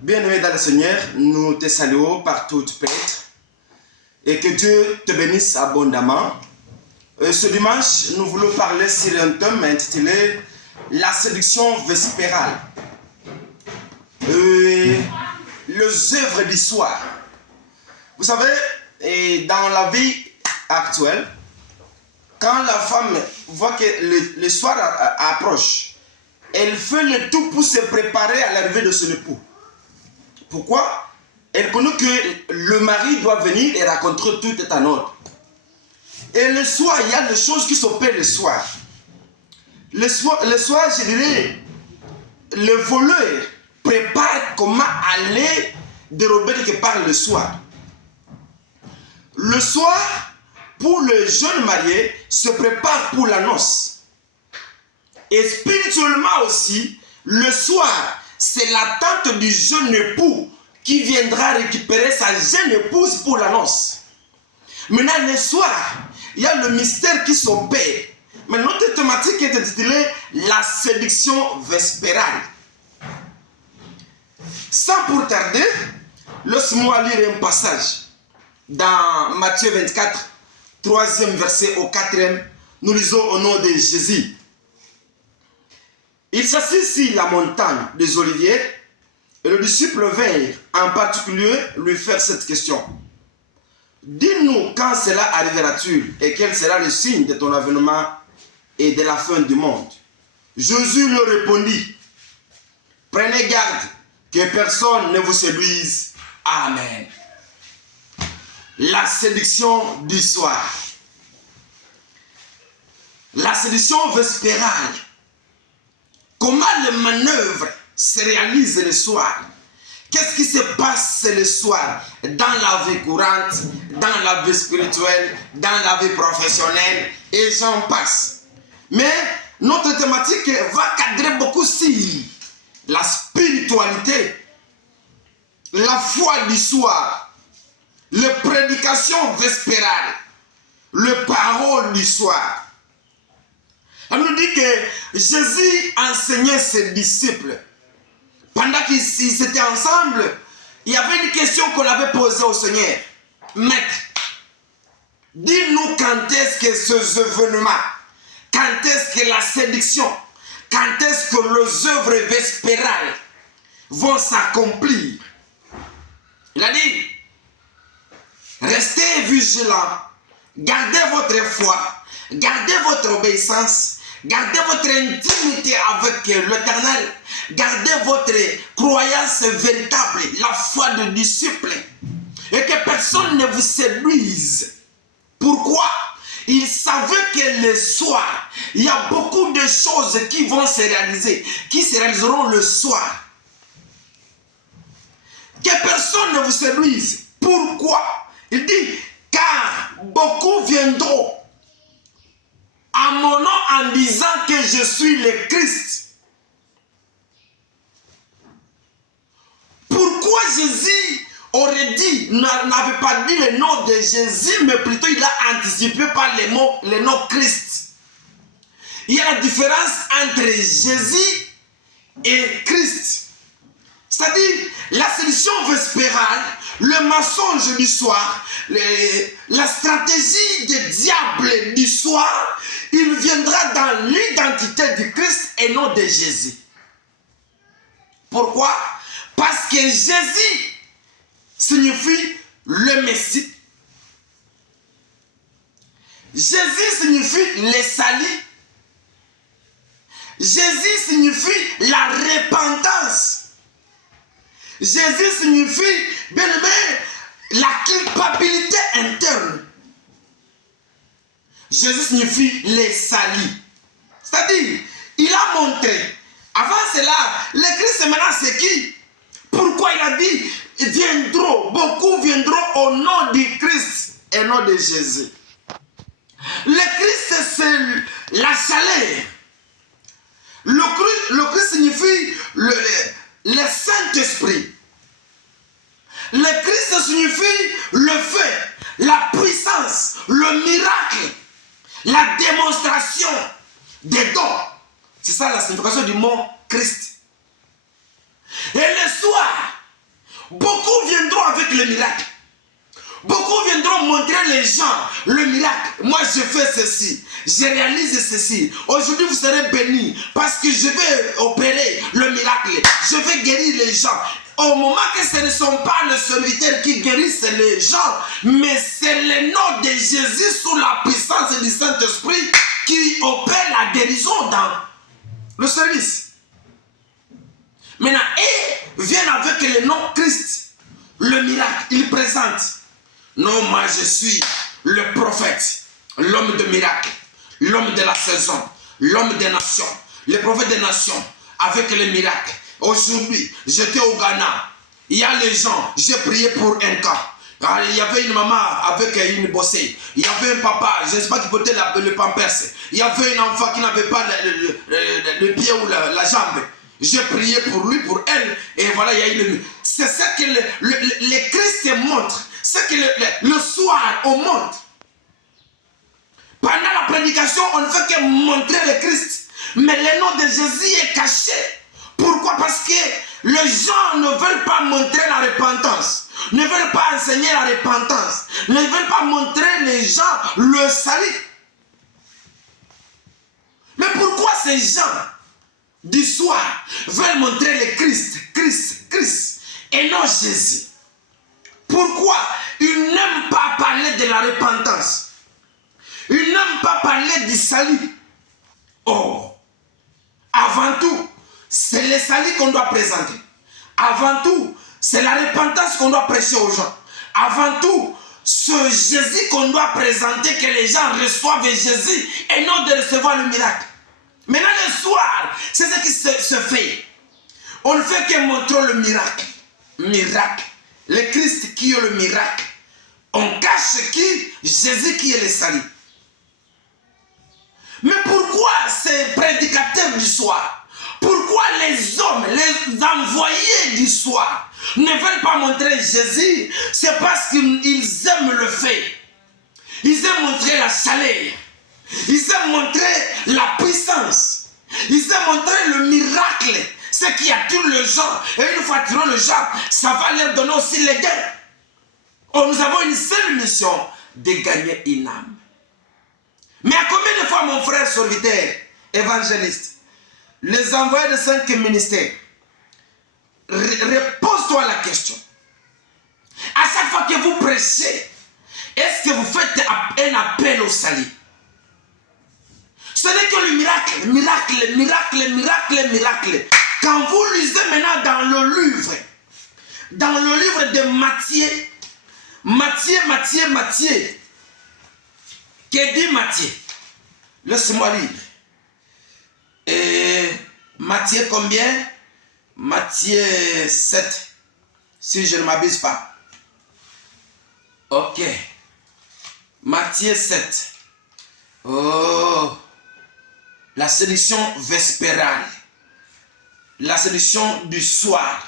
Bien-aimé dans le Seigneur, nous te saluons par toute paix et que Dieu te bénisse abondamment. Ce dimanche, nous voulons parler sur un thème intitulé La séduction vespérale. Les œuvres d'histoire. Vous savez, dans la vie actuelle, quand la femme voit que le soir approche, elle fait le tout pour se préparer à l'arrivée de son époux. Pourquoi? Elle connaît que le mari doit venir et raconter tout est en ordre. Et le soir, il y a des choses qui s'opèrent le soir. Le soir, je dirais, le voleur prépare comment aller dérober quelque part le soir. Le soir, pour le jeune marié, se prépare pour la noce. Et spirituellement aussi, le soir, c'est l'attente du jeune époux qui viendra récupérer sa jeune épouse pour la noce. Maintenant, le soir, il y a le mystère qui s'opère. Mais notre thématique est intitulée La séduction vespérale. Sans pour tarder, laisse-moi lire un passage. Dans Matthieu 24, 3e verset au 4e, nous lisons au nom de Jésus. Il s'assit sur la montagne des Oliviers et le disciple vint en particulier lui faire cette question. Dis-nous quand cela arrivera-t-il et quel sera le signe de ton avènement et de la fin du monde. Jésus leur répondit, prenez garde que personne ne vous séduise. Amen. La séduction du soir. La séduction vespérale. Comment les manœuvres se réalisent le soir? Qu'est-ce qui se passe le soir dans la vie courante, dans la vie spirituelle, dans la vie professionnelle, et j'en passe. Mais notre thématique va cadrer beaucoup sur la spiritualité, la foi du soir, les prédications vespérales, les paroles du soir. On nous dit que Jésus enseignait ses disciples. Pendant qu'ils étaient ensemble, il y avait une question qu'on avait posée au Seigneur. Maître, dis-nous quand est-ce que ces événements, quand est-ce que la séduction, quand est-ce que les œuvres vespérales vont s'accomplir. Il a dit, restez vigilants, gardez votre foi, gardez votre obéissance, gardez votre intimité avec l'Éternel. Gardez votre croyance véritable, la foi de disciple. Et que personne ne vous séduise. Pourquoi? Il savait que le soir, il y a beaucoup de choses qui vont se réaliser, qui se réaliseront le soir. Que personne ne vous séduise. Pourquoi? Il dit, car beaucoup viendront à mon nom en disant que je suis le Christ. Pourquoi Jésus aurait dit, n'avait pas dit le nom de Jésus, mais plutôt il a anticipé par le nom Christ. Il y a la différence entre Jésus et Christ. C'est-à-dire, la séduction vespérale, le mensonge du soir, la stratégie du diable du soir, il viendra dans l'identité du Christ et non de Jésus. Pourquoi? Parce que Jésus signifie le Messie. Jésus signifie le salut. Jésus signifie la repentance. Jésus signifie, bien aimé, la culpabilité interne. Jésus signifie le salut. C'est-à-dire, il a montré. Avant cela, le Christ maintenant c'est qui? Pourquoi il a dit, beaucoup viendront au nom du Christ et non de Jésus. Le Christ c'est la chaleur. Le Christ signifie le Saint-Esprit. Le Christ signifie le feu, la puissance, le miracle, la démonstration des dons. C'est ça la signification du mot Christ. Et le soir, avec le miracle. Beaucoup viendront montrer les gens le miracle. Moi, je fais ceci. Je réalise ceci. Aujourd'hui, vous serez bénis parce que je vais opérer le miracle. Je vais guérir les gens. Au moment que ce ne sont pas les serviteurs qui guérissent les gens, mais c'est le nom de Jésus sous la puissance du Saint-Esprit qui opère la guérison dans le service. Maintenant, ils viennent avec le nom Christ, le miracle. Ils présentent. Non, moi je suis le prophète, l'homme de miracle, l'homme de la saison, l'homme des nations, le prophète des nations, avec les miracles. Aujourd'hui, j'étais au Ghana. Il y a les gens, j'ai prié pour un cas. Il y avait une maman avec une bossée. Il y avait un papa, je ne sais pas qui portait le pampers. Il y avait un enfant qui n'avait pas le pied ou la jambe. J'ai prié pour lui, pour elle. Et voilà, il y a eu c'est ça que le Christ montre. C'est que le soir, on montre. Pendant la prédication, on ne fait que montrer le Christ. Mais le nom de Jésus est caché. Pourquoi? Parce que les gens ne veulent pas montrer la repentance. Ne veulent pas enseigner la repentance. Ne veulent pas montrer les gens le salut. Mais pourquoi ces gens du soir veulent montrer le Christ, Christ, et non Jésus? Pourquoi ils n'aiment pas parler de la repentance? Ils n'aiment pas parler du salut. Oh, avant tout, c'est le salut qu'on doit présenter. Avant tout, c'est la repentance qu'on doit prêcher aux gens. Avant tout, ce Jésus qu'on doit présenter, que les gens reçoivent Jésus et non de recevoir le miracle. Maintenant, le soir, c'est ce qui se fait. On ne fait que montrer le miracle. Miracle. Le Christ qui est le miracle. On cache qui? Jésus qui est le salut. Mais pourquoi ces prédicateurs du soir? Pourquoi les hommes, les envoyés du soir ne veulent pas montrer Jésus? C'est parce qu'ils aiment le fait. Ils aiment montrer la chaleur. Ils aiment montrer la puissance. Ils aiment montrer le miracle. Ce qui attire les gens. Et une fois attirant les gens, ça va leur donner aussi les gains. Oh, nous avons une seule mission, de gagner une âme. Mais à combien de fois, mon frère serviteur, évangéliste, les envoyés de 5 ministères, repose-toi la question. À chaque fois que vous prêchez, est-ce que vous faites un appel au salut? Ce n'est que le miracle. Quand vous lisez maintenant dans le livre de Matthieu, que dit Matthieu? Laisse-moi lire. Et Matthieu combien? Matthieu 7, si je ne m'abuse pas. Ok. Matthieu 7. Oh, la séduction vespérale. La séduction du soir.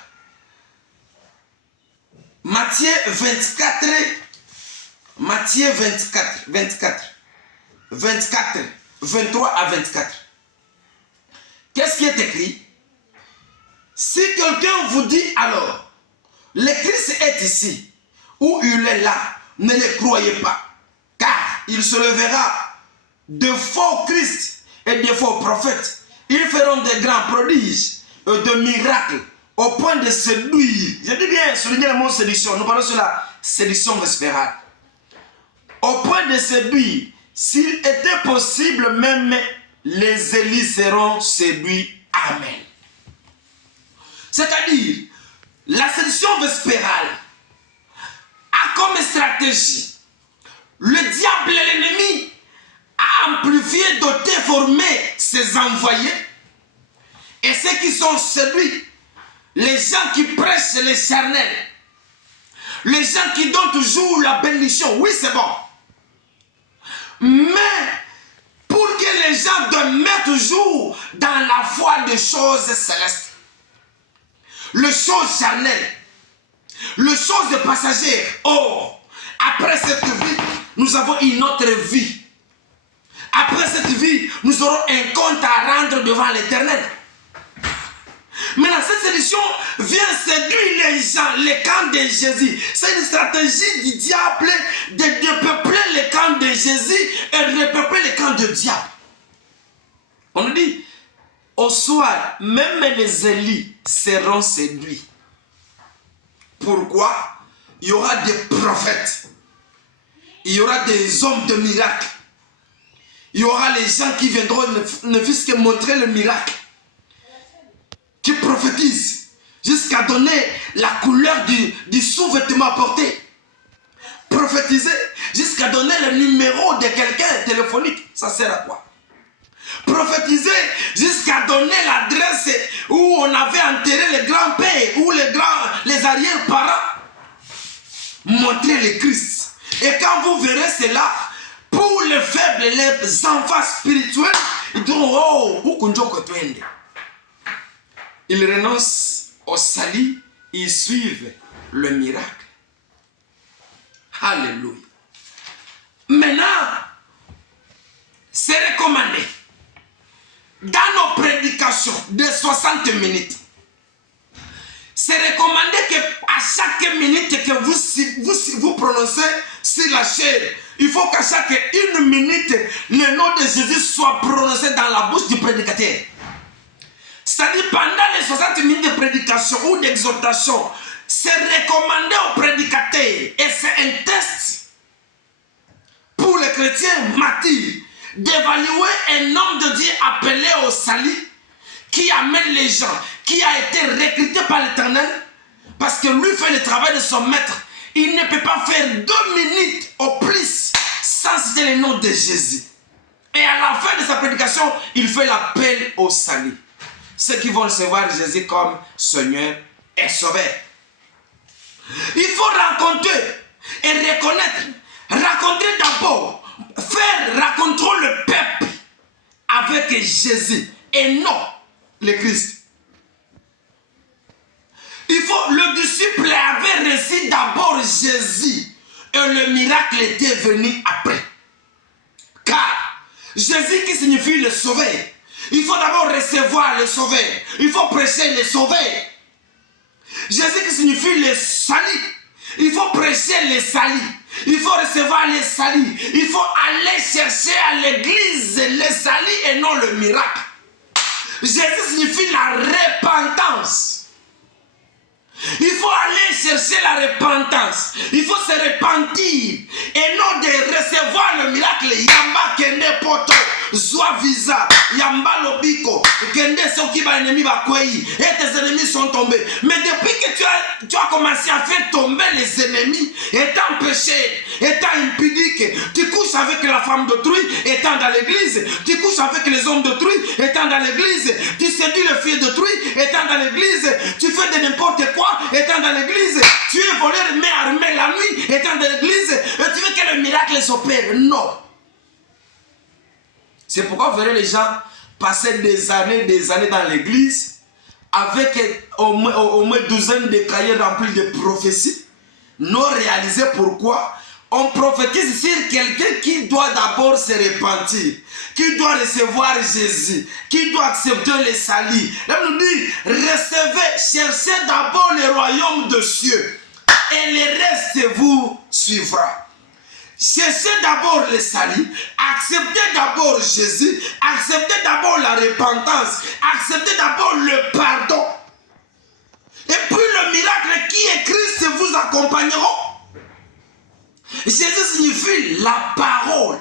Matthieu 24. Matthieu 23 à 24. Qu'est-ce qui est écrit? Si quelqu'un vous dit alors, le Christ est ici, ou il est là, ne le croyez pas, car il se levera de faux Christ et de faux prophètes. Ils feront de grands prodiges et de miracles au point de séduire. Je dis bien, souligner le mot séduction. Nous parlons sur la séduction vespérale. Au point de séduire, s'il était possible, même les élus seront séduits. Amen. C'est-à-dire, la séduction vespérale a comme stratégie, le diable et l'ennemi a amplifié, doté, formé ses envoyés et ceux qui sont séduits, les gens qui prêchent les charnels, les gens qui donnent toujours la bénédiction. Oui, c'est bon. Mais pour que les gens demeurent toujours dans la foi des choses célestes, les choses charnelles, les choses passagères. Oh, après cette vie, nous avons une autre vie. Après cette vie, nous aurons un compte à rendre devant l'Éternel. Maintenant, cette séduction vient séduire les gens, les camps de Jésus. C'est une stratégie du diable de dépeupler les camps de Jésus et de dépeupler les camps de diable. On nous dit, au soir, même les élus seront séduits. Pourquoi? Il y aura des prophètes. Il y aura des hommes de miracles. Il y aura les gens qui viendront ne fût-ce que montrer le miracle. Qui prophétisent jusqu'à donner la couleur du sous-vêtement porté. Prophétiser jusqu'à donner le numéro de quelqu'un téléphonique. Ça sert à quoi? Prophétiser jusqu'à donner l'adresse où on avait enterré les grands-pères ou les arrière-parents. Montrer le Christ. Et quand vous verrez cela, pour les faibles, les enfants spirituels, ils diront, oh, où ils renoncent au salut, ils suivent le miracle. Alléluia. Maintenant, c'est recommandé dans nos prédications de 60 minutes. C'est recommandé qu'à chaque minute que vous prononcez sur la chair, il faut qu'à chaque une minute, le nom de Jésus soit prononcé dans la bouche du prédicateur. C'est-à-dire pendant les 60 minutes de prédication ou d'exhortation, c'est recommandé aux prédicateurs et c'est un test pour les chrétiens matures d'évaluer un homme de Dieu appelé au salut qui amène les gens, qui a été recruté par l'Éternel parce que lui fait le travail de son maître. Il ne peut pas faire 2 minutes au plus sans citer le nom de Jésus. Et à la fin de sa prédication, il fait l'appel au salut. Ceux qui vont recevoir Jésus comme Seigneur et Sauveur. Il faut rencontrer et reconnaître. Raconter d'abord. Faire rencontrer le peuple avec Jésus et non le Christ. Le disciple avait reçu d'abord Jésus et le miracle était venu après. Car Jésus qui signifie le Sauveur. Il faut d'abord recevoir le Sauveur. Il faut prêcher le Sauveur. Jésus qui signifie le salut. Il faut prêcher le salut. Il faut recevoir le salut. Il faut aller chercher à l'église le salut et non le miracle. Jésus signifie la repentance. Il faut aller chercher la repentance. Il faut se repentir et non de recevoir le miracle. Yamba kende poto, zwa visa, yamba lobiko, kende soki ba ennemi ba kwei, et tes ennemis sont tombés. Mais depuis que tu as commencé à faire tomber les ennemis, étant péché, étant impudique, tu couches avec la femme d'autrui, étant dans l'église, tu couches avec les hommes d'autrui, étant dans l'église, tu séduis le fils d'autrui, étant dans l'église, tu fais de n'importe quoi, étant dans l'église, tu es voleur mais armé la nuit, étant dans l'église, et tu veux que le miracle s'opère. Non. C'est pourquoi vous verrez les gens passer des années dans l'église avec au moins 12 de cahiers remplis de prophéties, non réalisées. Pourquoi? On prophétise sur quelqu'un qui doit d'abord se repentir, qui doit recevoir Jésus, qui doit accepter le salut. Là, on nous dit, recevez, cherchez d'abord le royaume de cieux et le reste vous suivra. Cherchez d'abord le salut, acceptez d'abord Jésus, acceptez d'abord la repentance, acceptez d'abord le pardon. Et puis le miracle qui est Christ vous accompagneront. Jésus signifie la parole.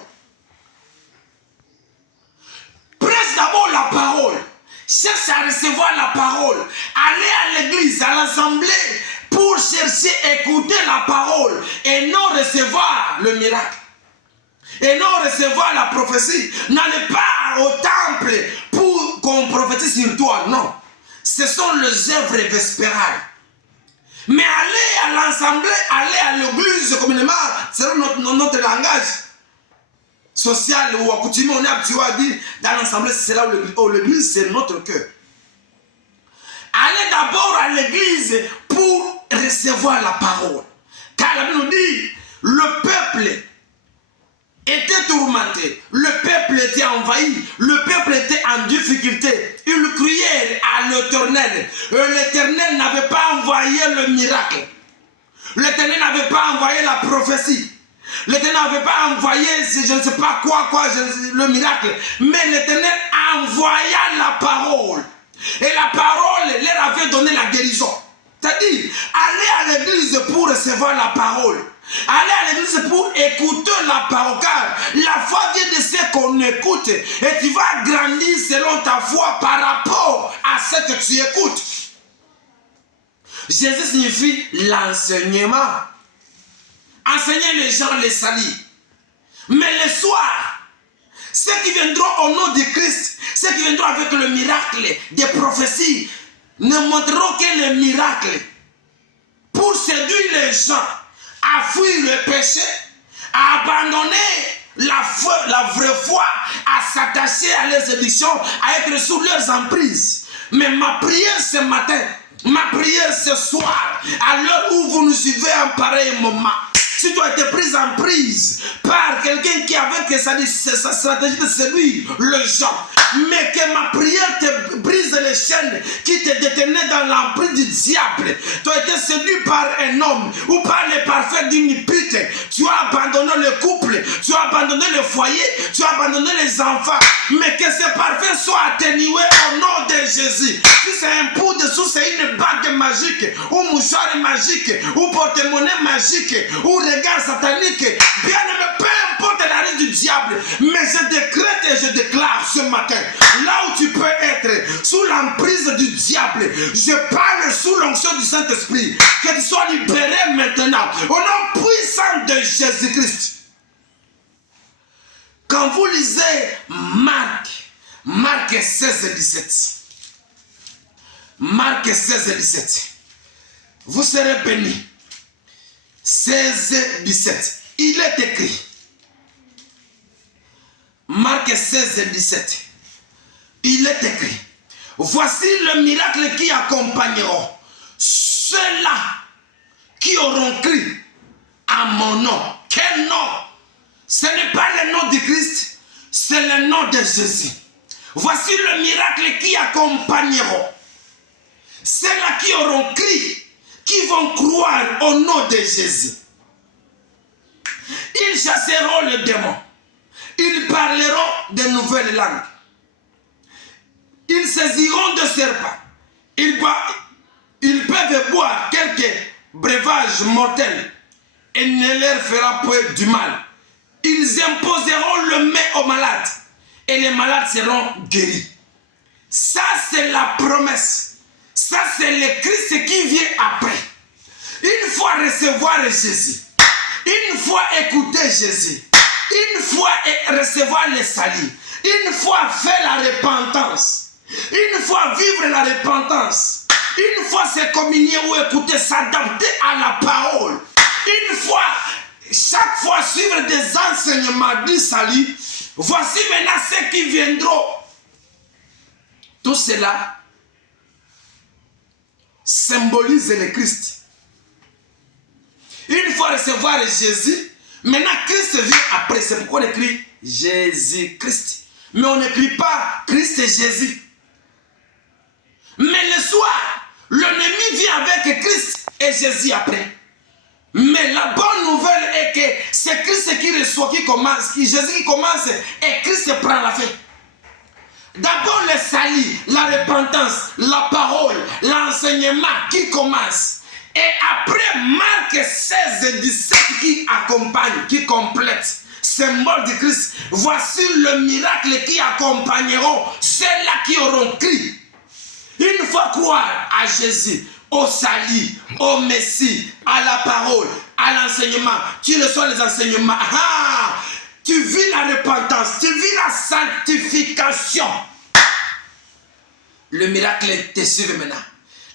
Prêche d'abord la parole. Cherche à recevoir la parole. Allez à l'église, à l'assemblée, pour chercher, écouter la parole et non recevoir le miracle. Et non recevoir la prophétie. N'allez pas au temple pour qu'on prophétise sur toi. Non. Ce sont les œuvres vespérales. Mais aller à l'assemblée, aller à l'église, communément, c'est notre langage social ou accoutumé, on est habitué à dire dans l'assemblée, c'est là où l'église, c'est notre cœur. Allez d'abord à l'église pour recevoir la parole. Car la Bible nous dit, le peuple était tourmenté, le peuple était envahi, le peuple était en difficulté. Ils crièrent à l'Éternel. Et l'Éternel n'avait pas envoyé le miracle. L'Éternel n'avait pas envoyé la prophétie. L'Éternel n'avait pas envoyé, je ne sais pas le miracle. Mais l'Éternel envoya la parole. Et la parole leur avait donné la guérison. C'est-à-dire, aller à l'église pour recevoir la parole. Aller à l'église pour écouter la parole. Car la foi vient de ce qu'on écoute. Et tu vas grandir selon ta foi par rapport à ce que tu écoutes. Jésus signifie l'enseignement. Enseigner les gens les salir. Mais le soir, ceux qui viendront au nom de Christ, ceux qui viendront avec le miracle des prophéties, ne montreront que le miracle pour séduire les gens à fuir le péché, à abandonner la vraie foi, à s'attacher à leurs séductions, à être sous leurs emprises. Mais ma prière ce matin, ma prière ce soir, à l'heure où vous nous suivez en pareil moment, si tu as été prise en prise par quelqu'un qui avait sa stratégie de séduire les gens, mais que ma prière te brise les chaînes qui te détenaient dans l'emprise du diable. Tu as été séduit par un homme ou par les parfaits d'une pute. Tu as abandonné le couple, tu as abandonné le foyer, tu as abandonné les enfants. Mais que ce parfait soit atténué au nom de Jésus. Si c'est un pot dessous, c'est une bague magique, ou mouchoir magique, ou porte-monnaie magique, ou regard satanique, bien aimé, peu importe la risque du diable, mais je décrète et je déclare ce matin, là où tu peux être sous l'emprise du diable, je parle sous l'onction du Saint-Esprit, que tu sois libéré maintenant, au nom puissant de Jésus-Christ. Quand vous lisez Marc 16 et 17, Marc 16 et 17, vous serez bénis. 16 et 17, il est écrit, Marc 16 et 17, il est écrit, voici le miracle qui accompagneront ceux-là qui auront cru à mon nom. Quel nom? Ce n'est pas le nom de Christ, c'est le nom de Jésus. Voici le miracle qui accompagneront ceux-là qui auront cru, qui vont croire au nom de Jésus. Ils chasseront le démon. Ils parleront de nouvelles langues. Ils saisiront de serpents. Ils peuvent boire quelques breuvages mortels et ne leur fera point du mal. Ils imposeront le main aux malades et les malades seront guéris. Ça, c'est la promesse. Ça, c'est le Christ qui vient après. Une fois recevoir Jésus, une fois écouter Jésus, une fois recevoir le salut, une fois faire la repentance, une fois vivre la repentance, une fois se communier ou écouter, s'adapter à la parole, une fois, chaque fois suivre des enseignements du salut, voici maintenant ceux qui viendront. Tout cela symbolise le Christ. Une fois recevoir Jésus, maintenant Christ vient après. C'est pourquoi on écrit Jésus-Christ. Mais on n'écrit pas Christ et Jésus. Mais le soir, l'ennemi vient avec Christ et Jésus après. Mais la bonne nouvelle est que c'est Christ qui reçoit, qui commence, Jésus qui commence et Christ prend la fin. D'abord le salut, la repentance, la parole, l'enseignement qui commence. Et après Marc 16 et 17 qui accompagne, qui complète, symbole de Christ. Voici le miracle qui accompagneront ceux-là qui auront cru. Une fois croire à Jésus, au salut, au Messie, à la parole, à l'enseignement, tu reçois les enseignements. Tu vis la repentance, tu vis la sanctification. Le miracle te suit maintenant.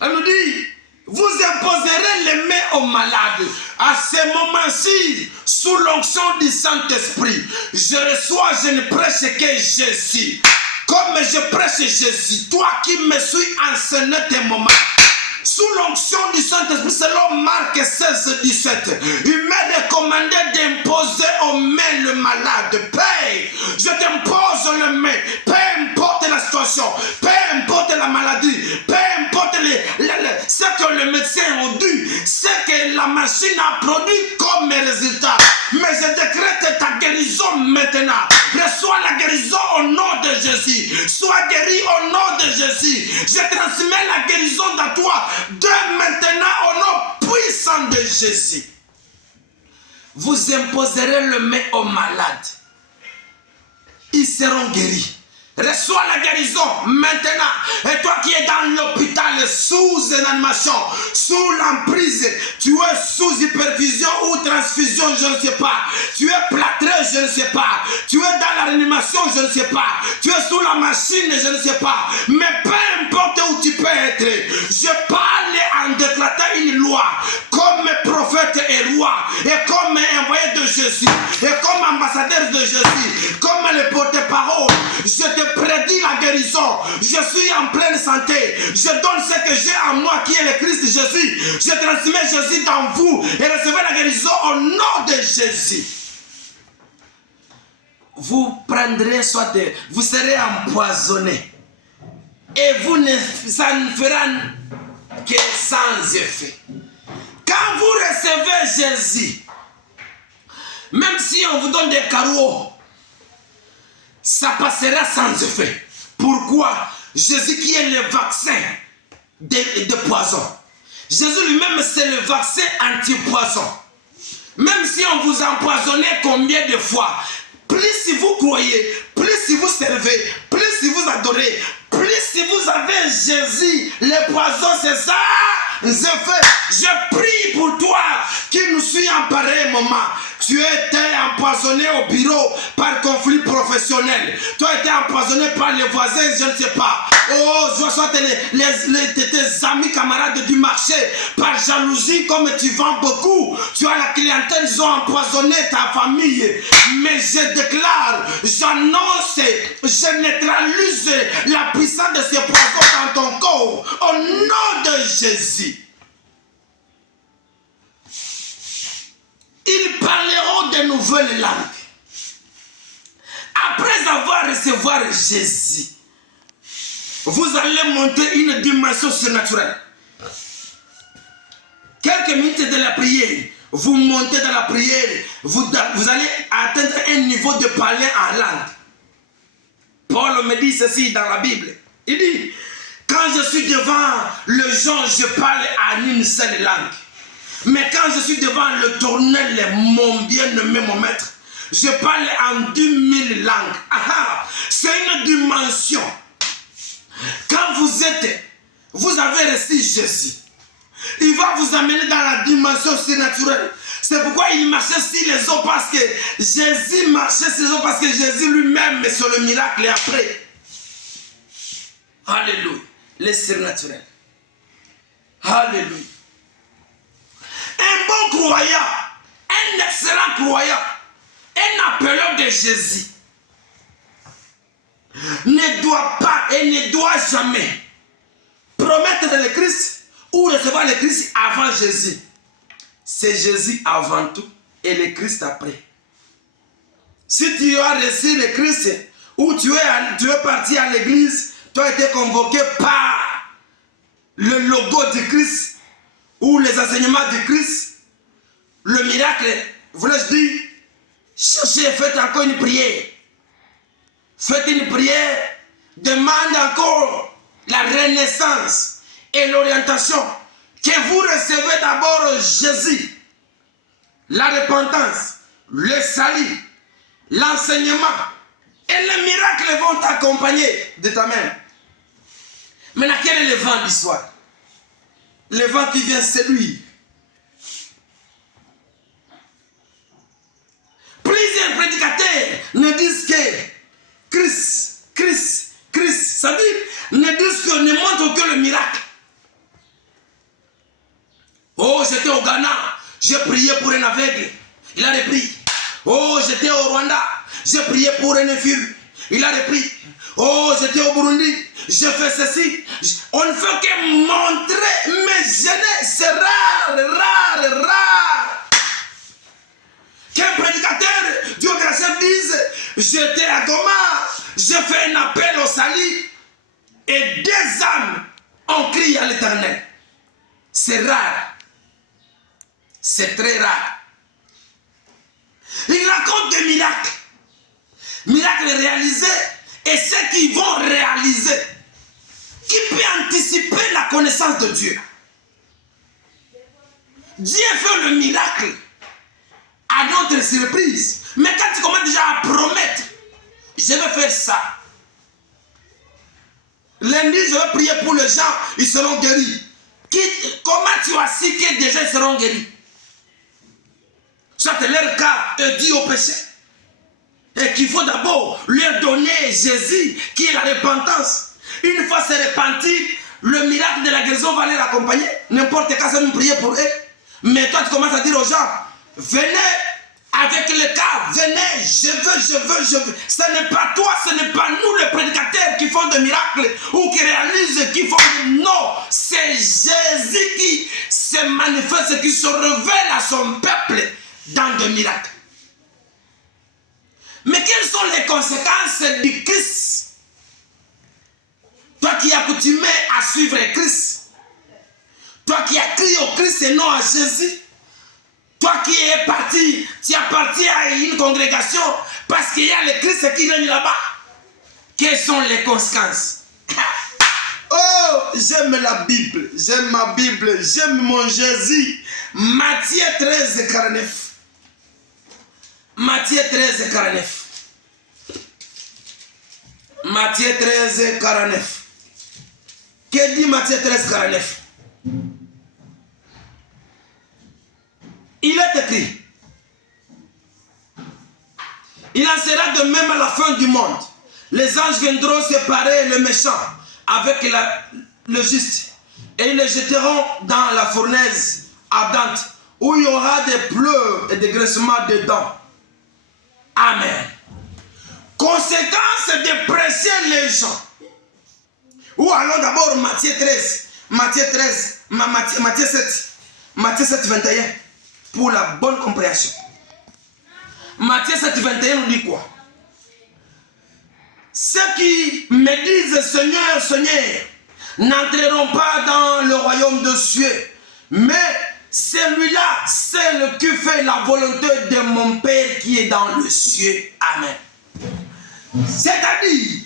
Elle nous dit, vous imposerez les mains aux malades. À ce moment-ci, sous l'onction du Saint-Esprit, je reçois, je ne prêche que Jésus. Comme je prêche Jésus, toi qui me suis en ce moment, sous l'onction du Saint-Esprit, selon Marc 16, 17, il m'a recommandé d'imposer aux mains le malade. Père, je t'impose le main, peu importe la situation, peu importe la maladie, peu importe ce que le médecin a dit, ce que la machine a produit comme résultat. Mais je décrète ta guérison maintenant. Reçois la guérison au nom de Jésus. Sois guéri au nom de Jésus. Je transmets la guérison dans toi de maintenant au nom puissant de Jésus. Vous imposerez le main aux malades. Ils seront guéris. Reçois la guérison maintenant. Et toi qui es dans l'hôpital sous une animation, sous l'emprise, tu es sous hyperfusion ou transfusion, je ne sais pas. Tu es plâtré, je ne sais pas. Tu es dans la réanimation, je ne sais pas. Tu es sous la machine, je ne sais pas. Mais peu importe où tu peux être, je parle en déclarant une loi comme prophète et roi, et comme envoyé de Jésus, et comme ambassadeur de Jésus, comme le porte-parole. Je te prédis la guérison. Je suis en pleine santé. Je donne ce que j'ai en moi qui est le Christ Jésus. Je transmets Jésus dans vous et recevez la guérison au nom de Jésus. Vous prendrez soit vous serez empoisonné et ça ne fera que sans effet. Quand vous recevez Jésus, même si on vous donne des carreaux, ça passera sans effet. Pourquoi? Jésus qui est le vaccin de poison. Jésus lui-même c'est le vaccin anti-poison. Même si on vous empoisonne combien de fois, plus si vous croyez, plus si vous servez, plus si vous adorez, plus si vous avez Jésus, le poison c'est ça. Je prie pour toi qui nous suis en pareil moment. Tu étais empoisonné au bureau par conflit professionnel. Tu as été empoisonné par les voisins, je ne sais pas. Oh, je soit tes amis, camarades du marché, par jalousie, comme tu vends beaucoup. Tu as la clientèle, ils ont empoisonné ta famille. Mais je déclare, j'annonce, je neutralise la puissance de ces poisons dans ton corps. Au nom de Jésus. Ils parleront de nouvelles langues. Après avoir reçu Jésus, vous allez monter une dimension surnaturelle. Quelques minutes de la prière, vous montez dans la prière, vous allez atteindre un niveau de parler en langue. Paul me dit ceci dans la Bible. Il dit, quand je suis devant le gens, je parle en une seule langue. Mais quand je suis devant le Tournel, mon bien-aimé, mon maître, je parle en 10 000 langues. C'est une dimension. Quand vous avez reçu Jésus, il va vous amener dans la dimension surnaturelle. C'est pourquoi il marchait sur les eaux, parce que Jésus marchait sur les eaux, parce que Jésus lui-même est sur le miracle et après. Alléluia. Le surnaturel. Alléluia. Un bon croyant, un excellent croyant, un appeleur de Jésus ne doit pas et ne doit jamais promettre le Christ ou recevoir le Christ avant Jésus. C'est Jésus avant tout et le Christ après. Si tu as reçu le Christ ou tu es parti à l'église, tu as été convoqué par le logo du Christ ou les enseignements du Christ, le miracle, voulais-je dire, cherchez, faites encore une prière. Faites une prière, demande encore la renaissance et l'orientation. Que vous recevez d'abord Jésus, la repentance, le salut, l'enseignement et les miracles vont t'accompagner de ta main. Maintenant, quel est le vent du soir? Le vent qui vient séduire. Plusieurs prédicateurs ne disent que Christ, c'est-à-dire ne disent que ne montrent que le miracle. Oh, j'étais au Ghana, j'ai prié pour un aveugle, il a repris. Oh, j'étais au Rwanda, j'ai prié pour un infirme, il a repris. Oh, j'étais au Burundi, je fais ceci. On ne fait que montrer, mais c'est rare. Qu'un prédicateur, Dieu grâce dise, j'étais à Goma, j'ai fait un appel au salut, et 2 âmes ont crié à l'Éternel. C'est rare. C'est très rare. Il raconte des miracles. Miracles réalisés et ceux qui vont réaliser. Qui peut anticiper la connaissance de Dieu? Dieu fait le miracle à notre surprise. Mais quand tu commences déjà à promettre, je vais faire ça. Lundi, je vais prier pour les gens, ils seront guéris. Comment tu as su que des gens seront guéris? Soit leur cas est dû au péché. Et qu'il faut d'abord leur donner Jésus, qui est la repentance. Une fois c'est repenti, le miracle de la guérison va les accompagner. N'importe quand ça nous prier pour eux. Mais toi tu commences à dire aux gens, venez avec le cas, venez, je veux. Ce n'est pas toi, ce n'est pas nous les prédicateurs qui font des miracles ou qui réalisent, qui font des... Non, c'est Jésus qui se manifeste, qui se révèle à son peuple dans des miracles. Mais quelles sont les conséquences du Christ? Toi qui es accoutumé à suivre Christ, toi qui as crié au Christ et non à Jésus, toi qui es parti, tu appartiens à une congrégation parce qu'il y a le Christ qui règne là-bas. Quelles sont les conséquences? Oh, j'aime la Bible, j'aime ma Bible, j'aime mon Jésus. Matthieu 13, 49. Matthieu 13, 49. Matthieu 13, 49. Que dit Matthieu 13, 49? Il est écrit, il en sera de même à la fin du monde. Les anges viendront séparer le méchant avec le juste et ils le jetteront dans la fournaise ardente où il y aura des pleurs et des grincements de dents. Amen. Conséquence de presser les gens. Ou allons d'abord Matthieu 13, Matthieu 7, Matthieu 7, 21. Pour la bonne compréhension. Matthieu 7, 21 nous dit quoi? Ceux qui me disent Seigneur, Seigneur, n'entreront pas dans le royaume de cieux, mais celui-là, c'est le qui fait la volonté de mon Père qui est dans le ciel. Amen. C'est-à-dire,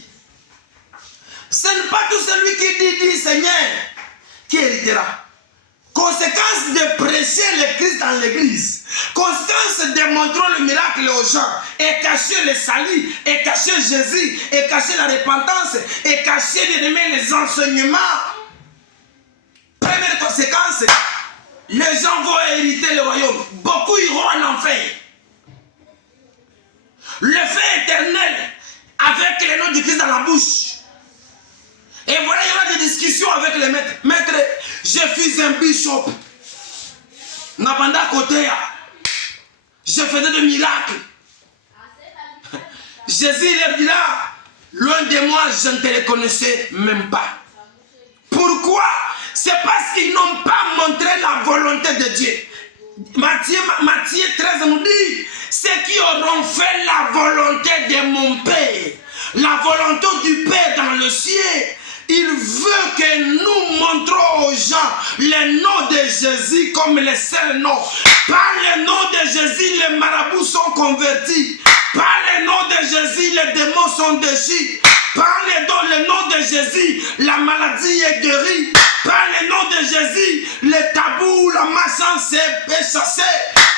ce n'est pas tout celui qui dit Seigneur qui héritera. Conséquence de prêcher le Christ dans l'église, conséquence de montrer le miracle aux gens, et cacher le salut, et cacher Jésus, et cacher la repentance, et cacher les enseignements. Première conséquence, les gens vont hériter le royaume. Beaucoup iront en enfer. Le feu éternel avec le nom du Christ dans la bouche. Et voilà, il y aura des discussions avec les maîtres. Maître, je suis un bishop. Nabanda côté, je faisais des miracles. Jésus leur dit là, loin de moi, je ne te reconnaissais même pas. Pourquoi? C'est parce qu'ils n'ont pas montré la volonté de Dieu. Matthieu 13 nous dit, ceux qui auront fait la volonté de mon Père, la volonté du Père dans le ciel, il veut que nous montrons aux gens le nom de Jésus comme le seul nom. Par le nom de Jésus, les marabouts sont convertis. Par le nom de Jésus, les démons sont déchus. Par le nom de Jésus, la maladie est guérie. Par le nom de Jésus, les tabous, la malchance est chassée.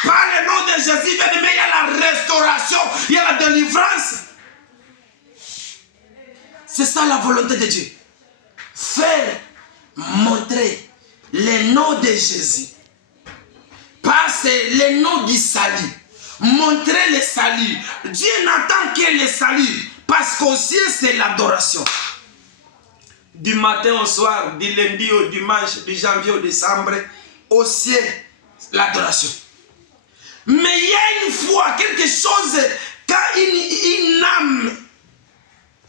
Par le nom de Jésus, bien aimé, il y a la restauration, il y a la délivrance. C'est ça la volonté de Dieu. Faire montrer le nom de Jésus. Pas c'est le nom du salut. Montrer le salut. Dieu n'attend que le salut. Parce qu'au ciel, c'est l'adoration. Du matin au soir, du lundi au dimanche, du janvier au décembre, au ciel, l'adoration. Mais il y a une fois quelque chose, quand une âme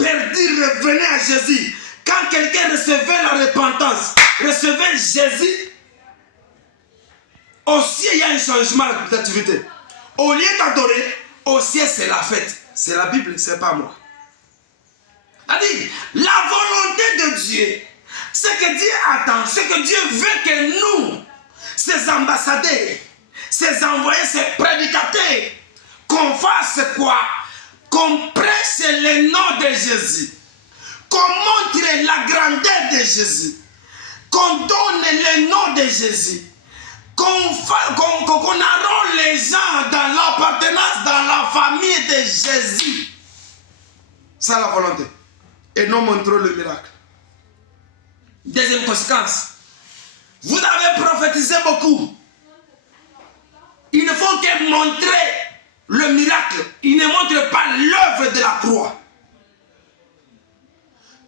perdus revenaient à Jésus. Quand quelqu'un recevait la repentance, recevait Jésus, aussi il y a un changement d'activité. Au lieu d'adorer, aussi c'est la fête. C'est la Bible, c'est pas moi. C'est-à-dire, la volonté de Dieu, ce que Dieu attend, ce que Dieu veut que nous, ses ambassadeurs, ses envoyés, ses prédicateurs, qu'on fasse quoi? Qu'on prêche le nom de Jésus, qu'on montre la grandeur de Jésus, qu'on donne le nom de Jésus, qu'on enrôle les gens dans l'appartenance, dans la famille de Jésus. C'est la volonté. Et non montrer le miracle. Deuxième conséquence. Vous avez prophétisé beaucoup. Il ne faut que montrer le miracle. Il ne montre pas l'œuvre de la croix.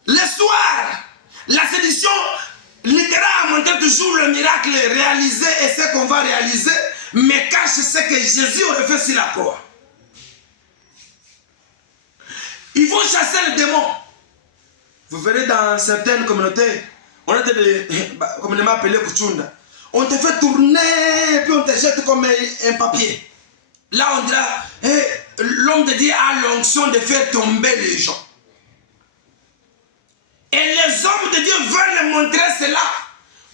Le soir, la sédition littéraire montre toujours le miracle réalisé et ce qu'on va réaliser, mais cache ce que Jésus aurait fait sur la croix. Ils vont chasser les démons. Vous verrez dans certaines communautés, on était communément appelé Kuchunda. On te fait tourner, puis on te jette comme un papier. Là, on dira, l'homme de Dieu a l'onction de faire tomber les gens. Et les hommes de Dieu veulent montrer cela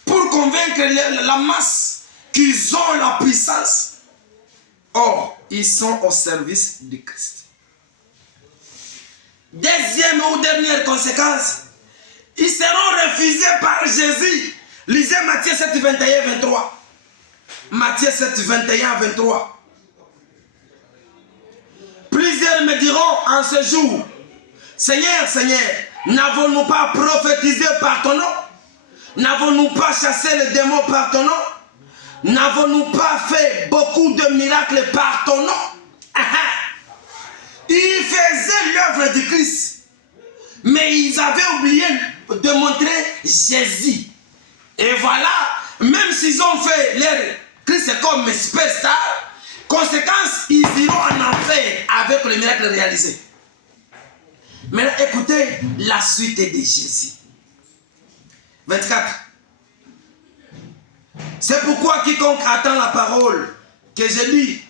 pour convaincre la masse qu'ils ont la puissance. Or, ils sont au service du Christ. Deuxième ou dernière conséquence, ils seront refusés par Jésus. Lisez Matthieu 7, 21, 23. Matthieu 7, 21, 23. Plusieurs me diront en ce jour, Seigneur, Seigneur, n'avons-nous pas prophétisé par ton nom? N'avons-nous pas chassé les démons par ton nom? N'avons-nous pas fait beaucoup de miracles par ton nom? Ils faisaient l'œuvre du Christ, mais ils avaient oublié de montrer Jésus. Et voilà, même s'ils ont fait leur Christ comme superstar, conséquence, ils iront en enfer avec le miracle réalisé. Maintenant, écoutez la suite de Jésus. 24. C'est pourquoi quiconque attend la parole que je dis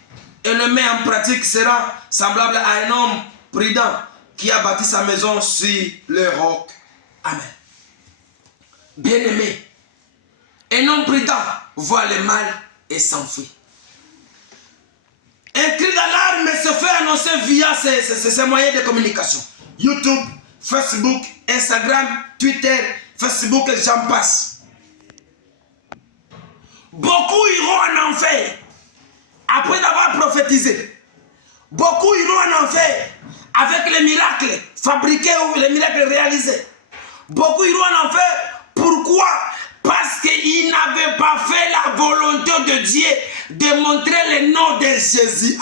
et le met en pratique sera semblable à un homme prudent qui a bâti sa maison sur le roc. Amen. Bien-aimé, un homme prudent voit le mal et s'enfuit. Un cri d'alarme se fait annoncer via ces moyens de communication. YouTube, Facebook, Instagram, Twitter, Facebook, j'en passe. Beaucoup iront en enfer après avoir prophétisé. Beaucoup iront en enfer avec les miracles fabriqués ou les miracles réalisés. Beaucoup iront en enfer. Pourquoi? Parce qu'ils n'avaient pas fait la volonté de Dieu de montrer le nom de Jésus.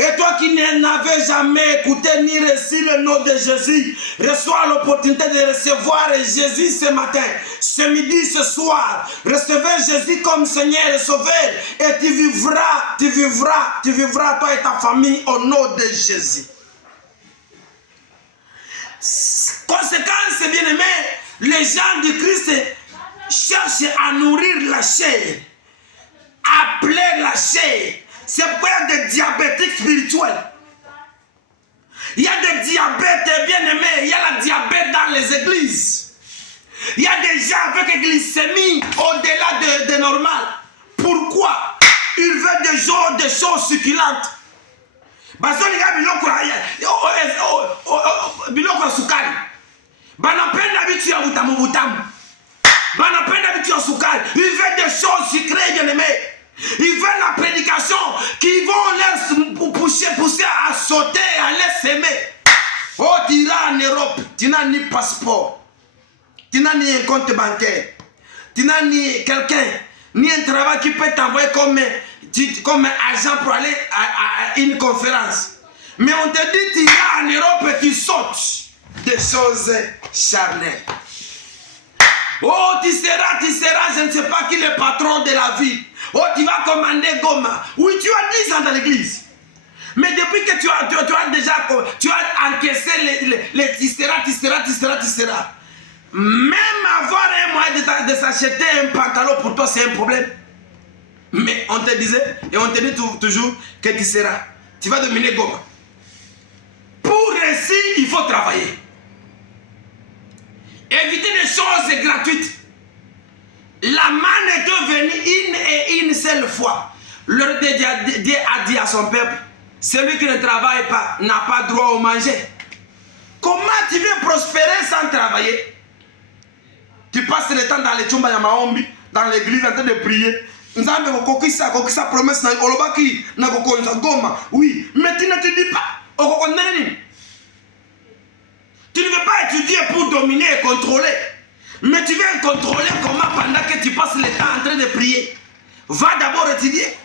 Et toi qui n'avais jamais écouté ni reçu le nom de Jésus, reçois l'opportunité de recevoir Jésus ce matin, ce midi, ce soir. Recevez Jésus comme Seigneur et Sauveur et tu vivras toi et ta famille au nom de Jésus. Conséquence, bien-aimé, les gens du Christ cherchent à nourrir la chair, à plaire la chair. C'est pourquoi il y a des diabétiques spirituels. Il y a des diabètes bien-aimés. Il y a le diabète dans les églises. Il y a des gens avec une glycémie au-delà de normal. Pourquoi? Ils veulent des choses succulentes. Ils veulent des choses sucrées, bien-aimés. Ils veulent la prédication qui vont les pousser à sauter, à les s'aimer. Oh, tu iras en Europe, tu n'as ni passeport, tu n'as ni un compte bancaire, tu n'as ni quelqu'un, ni un travail qui peut t'envoyer comme agent pour aller à une conférence. Mais on te dit, tu iras en Europe et tu sautes des choses charnelles. Oh, tu seras, je ne sais pas qui est le patron de la vie. Oh, tu vas commander Goma. Oui, tu as 10 ans dans l'église. Mais depuis que tu as déjà encaissé les tissera. Même avoir un moyen de s'acheter un pantalon, pour toi, c'est un problème. Mais on te disait, et on te dit toujours que tu vas dominer Goma. Pour réussir, il faut travailler. Éviter des choses gratuites. La manne est venue une seule fois. Dieu a dit à son peuple, celui qui ne travaille pas n'a pas droit au manger. Comment tu veux prospérer sans travailler? Tu passes le temps dans les chumba ya maombi, dans l'église en train de prier. Nzambe kokokisa promesse na olobaki na kokonza Goma. Oui, mais tu ne te dis pas. Tu ne veux pas étudier pour dominer et contrôler. Mais tu veux contrôler comment pendant que tu passes le temps en train de prier. Va d'abord étudier.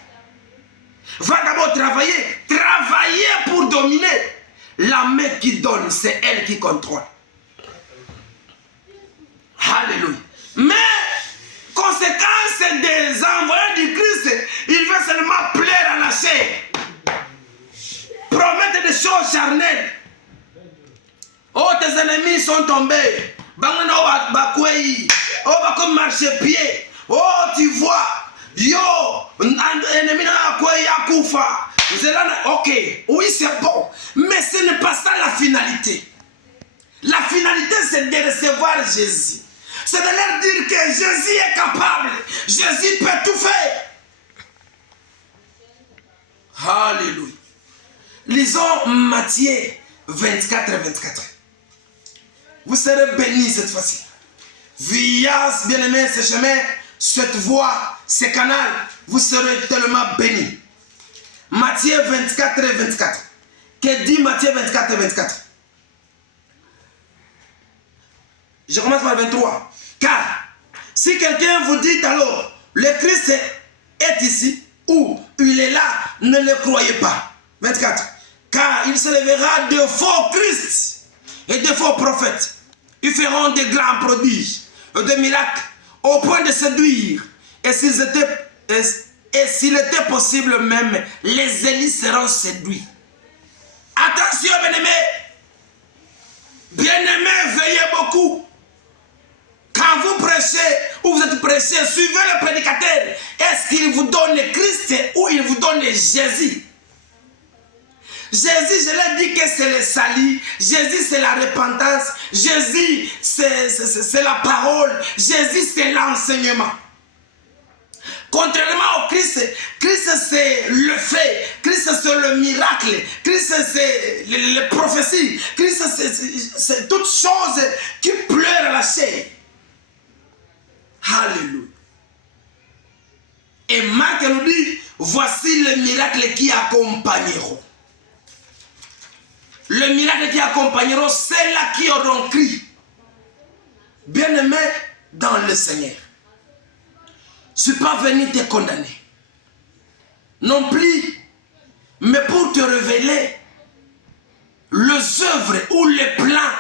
Va d'abord travailler. Travailler pour dominer. La main qui donne, c'est elle qui contrôle. Alléluia. Mais, conséquence des envoyés du Christ, il veut seulement plaire à la chair. Promettre des choses charnelles. Oh, tes ennemis sont tombés. Oh, comme marcher-pied. Oh, tu vois. Yo, ennemi na kufa. Ok, oui, c'est bon. Mais ce n'est pas ça la finalité. La finalité, c'est de recevoir Jésus. C'est de leur dire que Jésus est capable. Jésus peut tout faire. Alléluia. Lisons Matthieu 24. Vous serez bénis cette fois-ci. Via, bien-aimé, ce chemin, cette voie, ce canal, vous serez tellement bénis. Matthieu 24. Que dit Matthieu 24? Je commence par 23. Car, si quelqu'un vous dit alors, le Christ est ici, ou il est là, ne le croyez pas. 24. Car il se lèvera de faux Christ et de faux prophètes. Ils feront de grands prodiges et de miracles au point de séduire. Et s'il était possible même, les élites seront séduits. Attention, bien-aimés. Bien-aimés, veillez beaucoup. Quand vous prêchez ou vous êtes prêché, suivez le prédicateur. Est-ce qu'il vous donne le Christ ou il vous donne Jésus? Jésus, je l'ai dit que c'est le salut. Jésus, c'est la repentance. Jésus, c'est la parole. Jésus, c'est l'enseignement. Contrairement au Christ, Christ c'est le fait. Christ c'est le miracle. Christ c'est les prophéties. Christ c'est toutes choses qui pleurent à la chair. Alléluia. Et Marc nous dit, voici les miracles qui accompagneront. Le miracle qui accompagneront ceux-là qui auront crié. Bien-aimé dans le Seigneur. Je ne suis pas venu te condamner. Non plus, mais pour te révéler les œuvres ou les plans,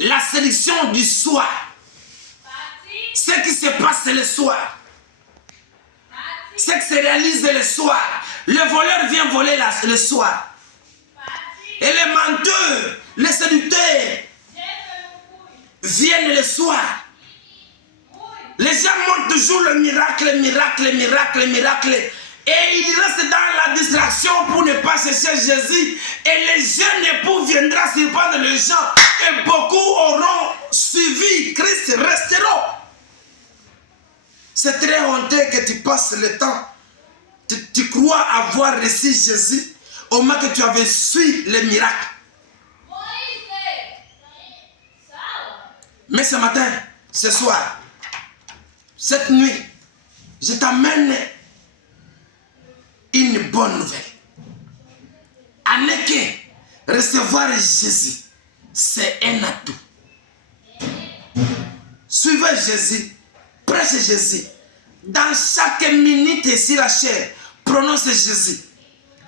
la sélection du soir. Ce qui se passe le soir. Ce qui se réalise le soir. Le voleur vient voler le soir. Et les menteurs, les séducteurs viennent le soir. Les gens montrent toujours le miracle. Et ils restent dans la distraction pour ne pas chercher Jésus. Et les jeunes époux viendront surprendre les gens. Et beaucoup auront suivi Christ, resteront. C'est très honteux que tu passes le temps. Tu crois avoir reçu Jésus au moment que tu avais su les miracles. Mais ce matin, ce soir, cette nuit, je t'amène une bonne nouvelle. Année que recevoir Jésus, c'est un atout. Suivez Jésus, prêchez Jésus. Dans chaque minute ici la chair, prononcez Jésus.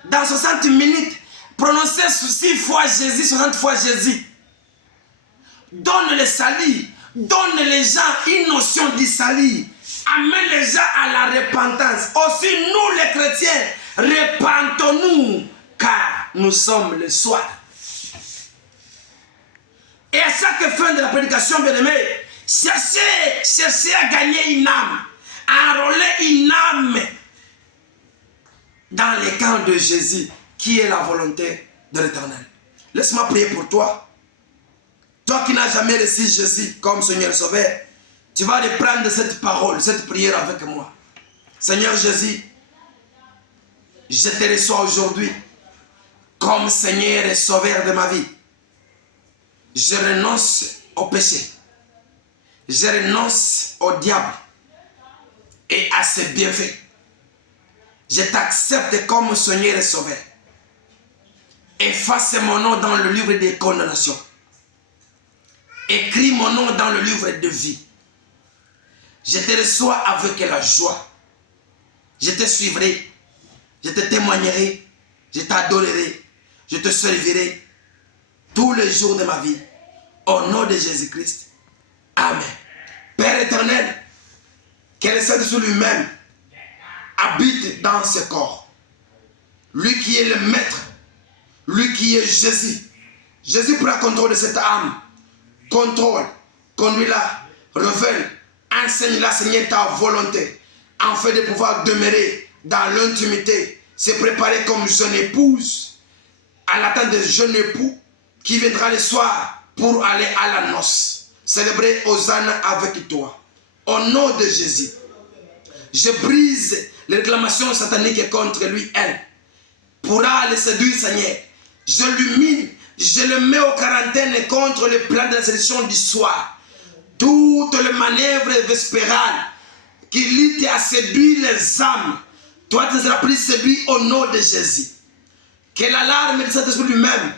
Dans 60 minutes, prononcez 6 fois Jésus, 60 fois Jésus. Donne le salut. Donne les gens une notion du salut. Amène les gens à la repentance. Aussi nous les chrétiens, repentons-nous. car nous sommes le soir. Et à chaque fin de la prédication, bien-aimé, cherchez à gagner une âme, à enrôler une âme dans les camps de Jésus, qui est la volonté de l'Éternel. Laisse-moi prier pour toi. Toi qui n'as jamais reçu Jésus comme Seigneur Sauveur, tu vas reprendre cette parole, cette prière avec moi. Seigneur Jésus, je te reçois aujourd'hui comme Seigneur et Sauveur de ma vie. Je renonce au péché. Je renonce au diable et à ses bienfaits. Je t'accepte comme Seigneur et Sauveur. Efface mon nom dans le livre des condamnations. Écris mon nom dans le livre de vie. Je te reçois avec la joie. Je te suivrai. Je te témoignerai. Je t'adorerai. Je te servirai tous les jours de ma vie. Au nom de Jésus-Christ. Amen. Père éternel, que le Saint-Esprit lui-même habite dans ce corps. Lui qui est le maître. Lui qui est Jésus. Jésus prend contrôle de cette âme. Contrôle. Conduis-la. Révèle. Enseigne-la, Seigneur, ta volonté. Afin de pouvoir demeurer dans l'intimité. Se préparer comme jeune épouse. À l'attente de jeune époux qui viendra le soir pour aller à la noce. Célébrer Hosanna avec toi. Au nom de Jésus. Je brise les réclamations sataniques contre lui, elle. Pourra le séduire, Seigneur. Je l'humile, je le mets au quarantaine contre le plan de la sélection du soir. Toutes les manœuvres vespérales qui luttent à séduire les âmes, toi tu seras pris séduit au nom de Jésus. Que l'alarme de cet esprit lui-même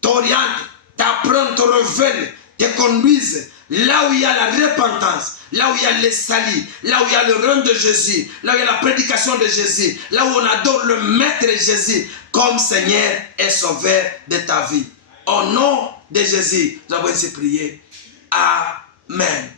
t'oriente, t'apprenne, te révèle, te conduise là où il y a la repentance, là où il y a les salis, là où il y a le règne de Jésus, là où il y a la prédication de Jésus, là où on adore le Maître Jésus comme Seigneur et Sauveur de ta vie. Au nom de Jésus, nous avons ainsi prié. Amen.